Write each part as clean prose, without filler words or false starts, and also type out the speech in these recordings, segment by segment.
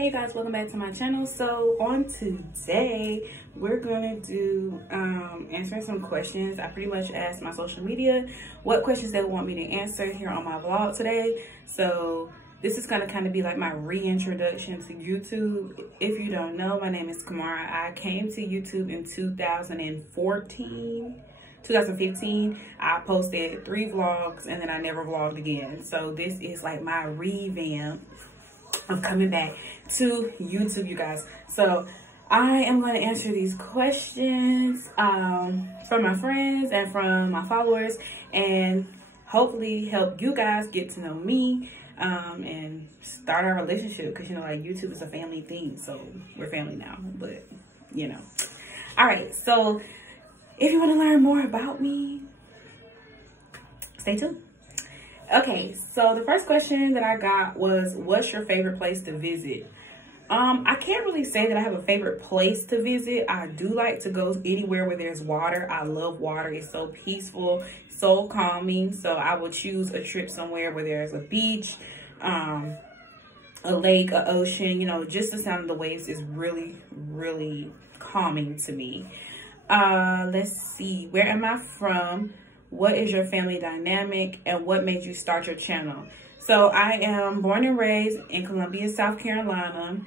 Hey guys, welcome back to my channel. So on today we're gonna do answering some questions. I pretty much asked my social media what questions they want me to answer here on my vlog today. So this is gonna kind of be like my reintroduction to YouTube. If you don't know, my name is Kamara. I came to YouTube in 2015. I posted 3 vlogs and then I never vlogged again. So this is like my revamp of coming back to YouTube, you guys. So I am going to answer these questions from my friends and from my followers, and hopefully help you guys get to know me and start our relationship, because you know, like, YouTube is a family thing, so we're family now. But you know, all right, so if you want to learn more about me, stay tuned. Okay, so the first question that I got was, what's your favorite place to visit? I can't really say that I have a favorite place to visit. I do like to go anywhere where there's water. I love water. It's so peaceful, so calming. So I will choose a trip somewhere where there's a beach, a lake, an ocean. You know, just the sound of the waves is really, really calming to me. Let's see. Where am I from? What is your family dynamic, and what made you start your channel? So I am born and raised in Columbia, South Carolina.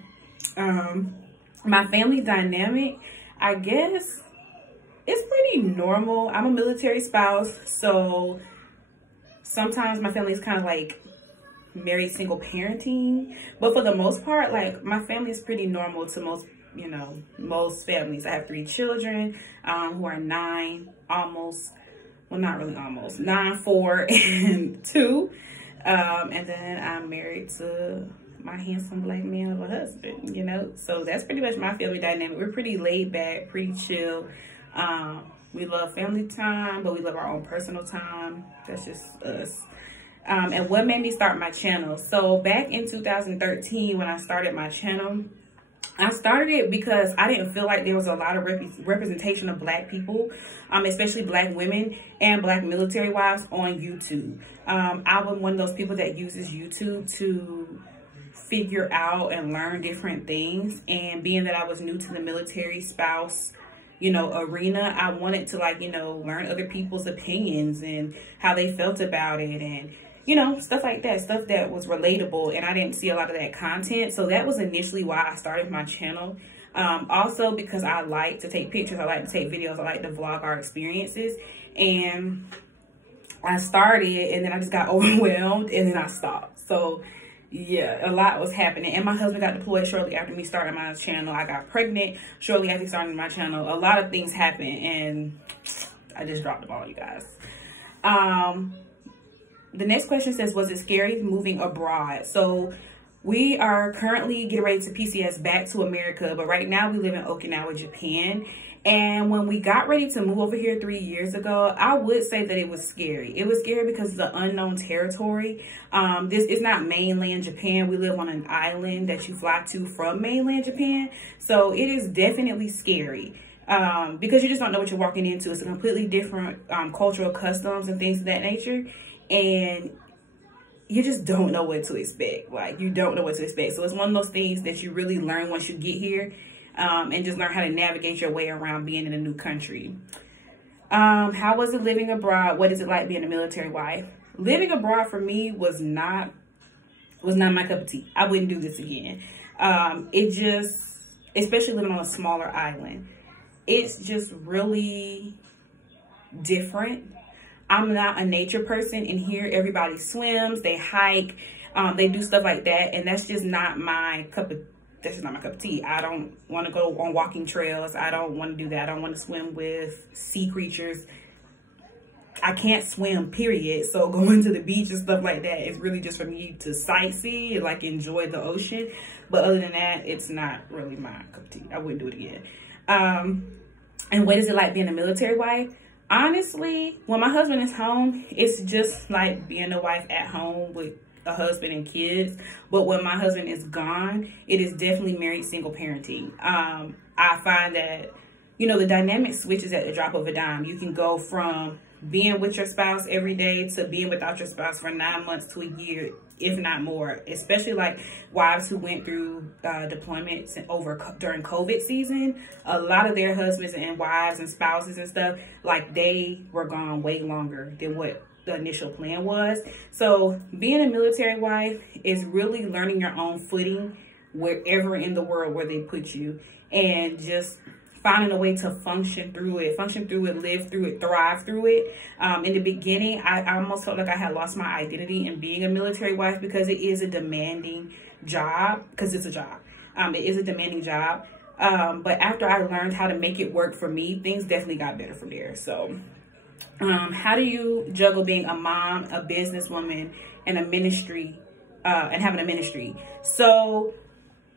My family dynamic, I guess, it's pretty normal. I'm a military spouse, so sometimes my family is kind of like married single parenting, but for the most part, like, my family is pretty normal to most, you know, most families. I have 3 children who are 9, almost, well, not really almost, 9, 4, and 2. And then I'm married to my handsome black man of a husband, you know. So that's pretty much my family dynamic. We're pretty laid back, pretty chill. We love family time, but we love our own personal time. That's just us. And what made me start my channel? So back in 2013, when I started my channel, I started it because I didn't feel like there was a lot of representation of black people, especially black women and black military wives on YouTube. I'm one of those people that uses YouTube to figure out and learn different things. And being that I was new to the military spouse, you know, arena, I wanted to, like, you know, learn other people's opinions and how they felt about it, and you know, stuff like that, stuff that was relatable, and I didn't see a lot of that content. So that was initially why I started my channel. Also because I like to take pictures, I like to take videos, I like to vlog our experiences. And I started, and then I just got overwhelmed, and then I stopped. So yeah, a lot was happening. And my husband got deployed shortly after me starting my channel. I got pregnant shortly after starting my channel. A lot of things happened, and I just dropped the ball, you guys. The next question says, was it scary moving abroad? So we are currently getting ready to PCS back to America, but right now we live in Okinawa, Japan. And when we got ready to move over here 3 years ago, I would say that it was scary. It was scary because it's an unknown territory. This is not mainland Japan. We live on an island that you fly to from mainland Japan. So it is definitely scary. Because you just don't know what you're walking into. It's a completely different cultural customs and things of that nature. And you just don't know what to expect. Like, you don't know what to expect. So it's one of those things that you really learn once you get here, and just learn how to navigate your way around being in a new country. How was it living abroad? What is it like being a military wife? Living abroad for me was not my cup of tea. I wouldn't do this again. It just, especially living on a smaller island, it's just really different. I'm not a nature person, and here everybody swims, they hike, they do stuff like that, and that's just not my cup of tea. I don't want to go on walking trails. I don't want to do that. I don't want to swim with sea creatures. I can't swim, period. So going to the beach and stuff like that is really just for me to sightsee and, like, enjoy the ocean. But other than that, it's not really my cup of tea. I wouldn't do it again. And what is it like being a military wife? Honestly, when my husband is home, it's just like being a wife at home with a husband and kids. But when my husband is gone, it is definitely married single parenting. I find that, you know, the dynamic switches at the drop of a dime. You can go from being with your spouse every day to being without your spouse for 9 months to a year if not more, especially like wives who went through deployments during COVID season. A lot of their husbands and wives and spouses and stuff, like they were gone way longer than what the initial plan was. So being a military wife is really learning your own footing wherever in the world where they put you, and just finding a way to function through it, live through it, thrive through it. In the beginning, I almost felt like I had lost my identity in being a military wife, because it is a demanding job, because it's a job. It is a demanding job. But after I learned how to make it work for me, things definitely got better from there. So how do you juggle being a mom, a businesswoman, and a ministry, and having a ministry? So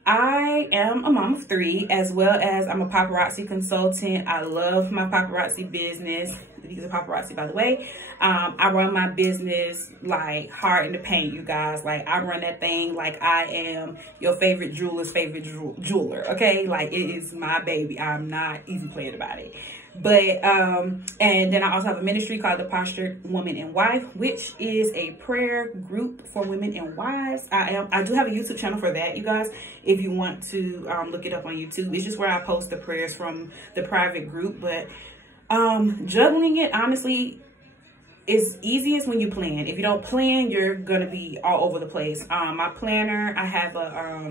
I am a mom of 3, as well as I'm a paparazzi consultant. I love my paparazzi business. These are paparazzi, by the way. I run my business like hard in the paint, you guys. Like, I run that thing like I am your favorite jeweler's favorite jeweler, okay? Like, it is my baby. I'm not even playing about it. But and then I also have a ministry called the Postured Woman and Wife, which is a prayer group for women and wives. I do have a YouTube channel for that, you guys, if you want to look it up on YouTube. It's just where I post the prayers from the private group. But juggling it, honestly, is easiest when you plan. If you don't plan, you're gonna be all over the place. My planner, I have a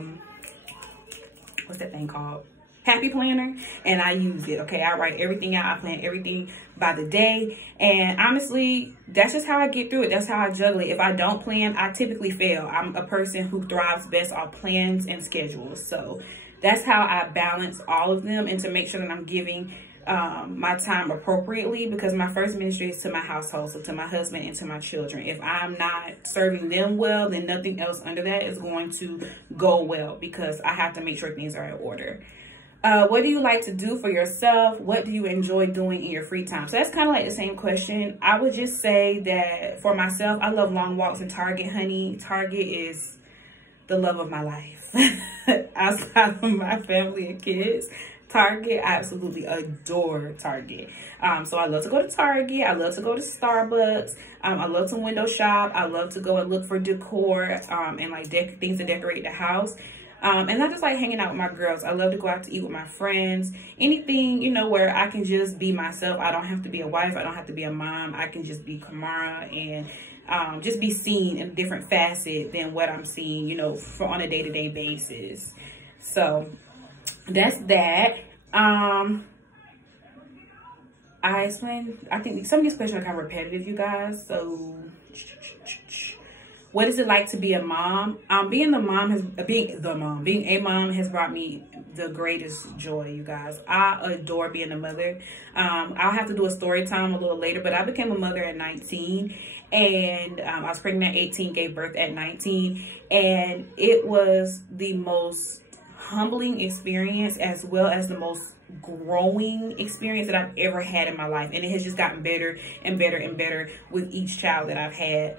what's that thing called? Happy Planner, and I use it. Okay, I write everything out. I plan everything by the day, and honestly, that's just how I get through it. That's how I juggle it. If I don't plan, I typically fail. I'm a person who thrives best on plans and schedules, so that's how I balance all of them, and to make sure that I'm giving my time appropriately, because my first ministry is to my household, so to my husband and to my children. If I'm not serving them well, then nothing else under that is going to go well, because I have to make sure things are in order. What do you like to do for yourself? What do you enjoy doing in your free time? So that's kind of like the same question. I would just say that for myself, I love long walks in Target, honey. Target is the love of my life. Outside of my family and kids, Target, I absolutely adore Target. So I love to go to Target. I love to go to Starbucks. I love to window shop. I love to go and look for decor and like things to decorate the house. And I just like hanging out with my girls. I love to go out to eat with my friends. Anything, you know, where I can just be myself. I don't have to be a wife. I don't have to be a mom. I can just be Kamara and just be seen in a different facet than what I'm seeing, you know, on a day-to-day basis. So that's that. I think some of these questions are kind of repetitive, you guys. So what is it like to be a mom? Being a mom has brought me the greatest joy, you guys. I adore being a mother. I'll have to do a story time a little later, but I became a mother at 19, and I was pregnant at 18, gave birth at 19, and it was the most humbling experience, as well as the most growing experience that I've ever had in my life. And it has just gotten better and better and better with each child that I've had.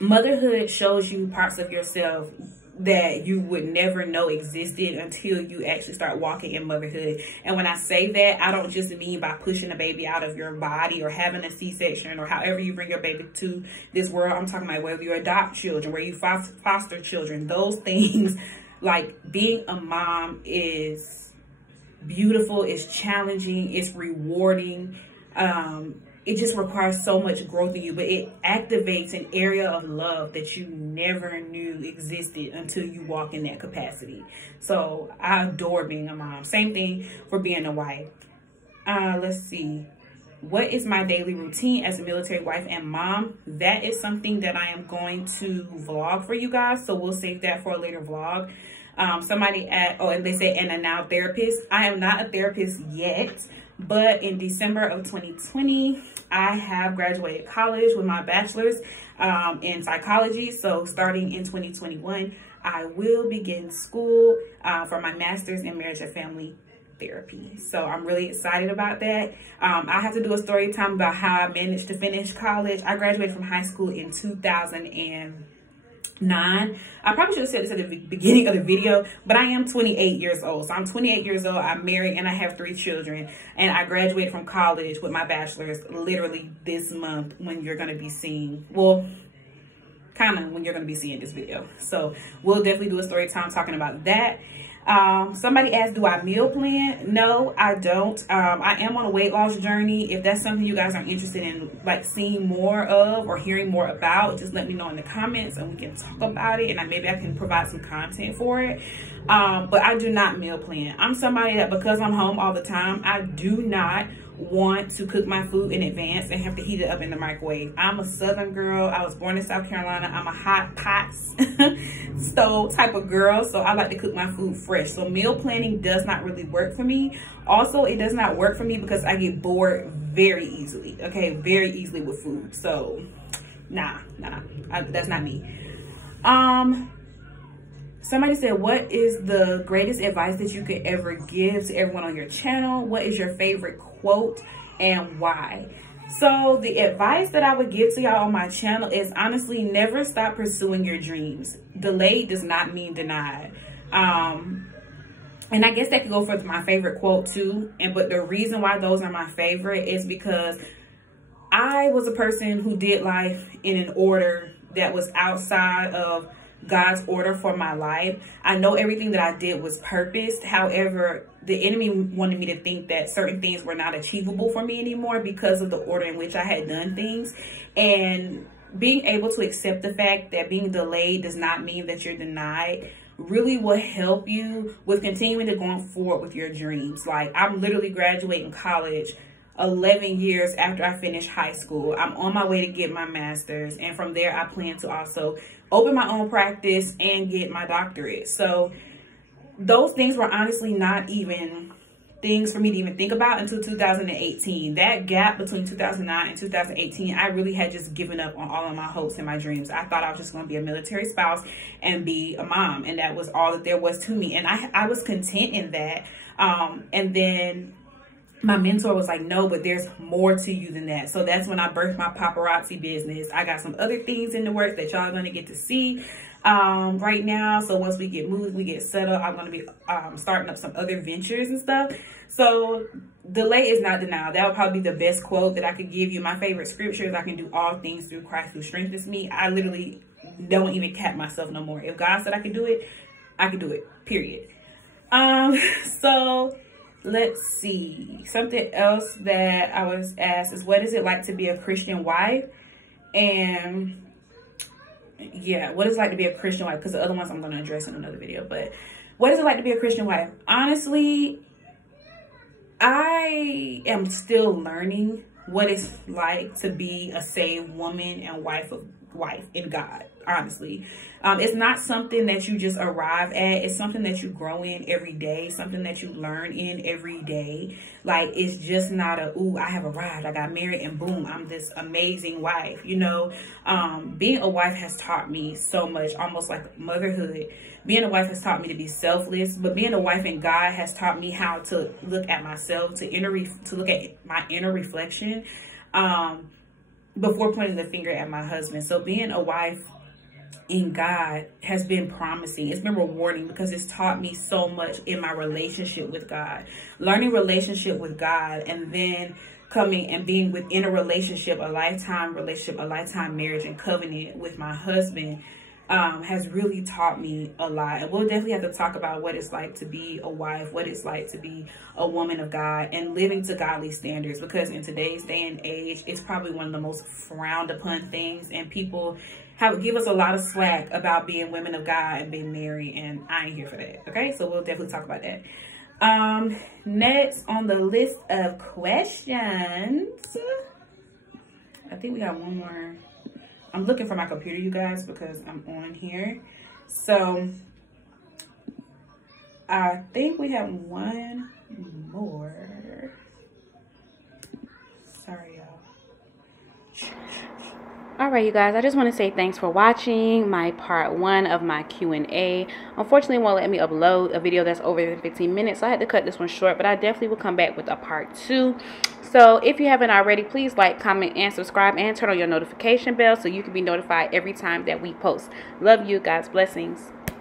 Motherhood shows you parts of yourself that you would never know existed until you actually start walking in motherhood. And when I say that, I don't just mean by pushing a baby out of your body or having a C-section or however you bring your baby to this world. I'm talking about whether you adopt children, where you foster children, those things. Like, being a mom is beautiful, it's challenging, it's rewarding. It just requires so much growth in you, but it activates an area of love that you never knew existed until you walk in that capacity. So I adore being a mom. Same thing for being a wife. Let's see. What is my daily routine as a military wife and mom? That is something that I am going to vlog for you guys. So we'll save that for a later vlog. And they say, and a now therapist. I am not a therapist yet, but in December of 2020, I have graduated college with my bachelor's in psychology. So starting in 2021, I will begin school for my master's in marriage and family therapy. So I'm really excited about that. I have to do a story time about how I managed to finish college. I graduated from high school in 2009. I probably should have said this at the beginning of the video, but I am 28 years old. So I'm 28 years old. I'm married and I have 3 children. And I graduated from college with my bachelor's literally this month, when you're going to be seeing, well, kind of when you're going to be seeing this video. So we'll definitely do a story time talking about that. Somebody asked, do I meal plan? No, I don't. I am on a weight loss journey. If that's something you guys are interested in, like, seeing more of or hearing more about, just let me know in the comments and we can talk about it, and maybe I can provide some content for it. But I do not meal plan. I'm somebody that, because I'm home all the time, I do not want to cook my food in advance and have to heat it up in the microwave. I'm a Southern girl. I was born in South Carolina. I'm a hot pot stove type of girl, so I like to cook my food fresh. So meal planning does not really work for me. Also, it does not work for me because I get bored very easily. Okay, very easily with food. So nah, that's not me. Somebody said, what is the greatest advice that you could ever give to everyone on your channel? What is your favorite quote and why? So the advice that I would give to y'all on my channel is, honestly, never stop pursuing your dreams. Delayed does not mean denied. And I guess that could go for my favorite quote too. But the reason why those are my favorite is because I was a person who did life in an order that was outside of God's order for my life. I know everything that I did was purposed. However, the enemy wanted me to think that certain things were not achievable for me anymore because of the order in which I had done things. And being able to accept the fact that being delayed does not mean that you're denied really will help you with continuing to go forward with your dreams. Like, I'm literally graduating college 11 years after I finished high school. I'm on my way to get my master's, and from there I plan to also open my own practice and get my doctorate. So those things were honestly not even things for me to even think about until 2018. That gap between 2009 and 2018, I really had just given up on all of my hopes and my dreams. I thought I was just going to be a military spouse and be a mom, and that was all that there was to me, and I was content in that. And then my mentor was like, no, but there's more to you than that. So that's when I birthed my paparazzi business. I got some other things in the works that y'all are going to get to see right now. So once we get moved, we get settled, I'm going to be starting up some other ventures and stuff. So delay is not denial. That would probably be the best quote that I could give you. My favorite scripture is, I can do all things through Christ who strengthens me. I literally don't even cap myself no more. If God said I could do it, I could do it, period. So let's see. Something else that I was asked is, what is it like to be a Christian wife? And yeah, what is it like to be a Christian wife? Because the other ones I'm going to address in another video. But what is it like to be a Christian wife? Honestly, I am still learning what it's like to be a saved woman and wife in God. Honestly, it's not something that you just arrive at. It's something that you grow in every day, something that you learn in every day. Like, it's just not a, ooh, I have arrived, I got married, and boom, I'm this amazing wife. You know, being a wife has taught me so much, almost like motherhood. Being a wife has taught me to be selfless, but being a wife in God has taught me how to look at myself, to look at my inner reflection before pointing the finger at my husband. So being a wife in God has been promising. It's been rewarding because it's taught me so much in my relationship with God. Learning relationship with God, and then coming and being within a relationship, a lifetime marriage and covenant with my husband, has really taught me a lot. And we'll definitely have to talk about what it's like to be a wife, what it's like to be a woman of God, and living to godly standards, because in today's day and age, it's probably one of the most frowned upon things, and people give us a lot of slack about being women of God and being married, and I ain't here for that. Okay, so we'll definitely talk about that. Next on the list of questions, I think we got one more. I'm looking for my computer, you guys, because I'm on here. So I think we have one more. Sorry, y'all. All right, you guys, I just want to say thanks for watching my part 1 of my Q&A. Unfortunately, it won't let me upload a video that's over than 15 minutes, so I had to cut this one short, but I definitely will come back with a part 2. So if you haven't already, please like, comment, and subscribe, and turn on your notification bell so you can be notified every time that we post. Love you guys. Blessings.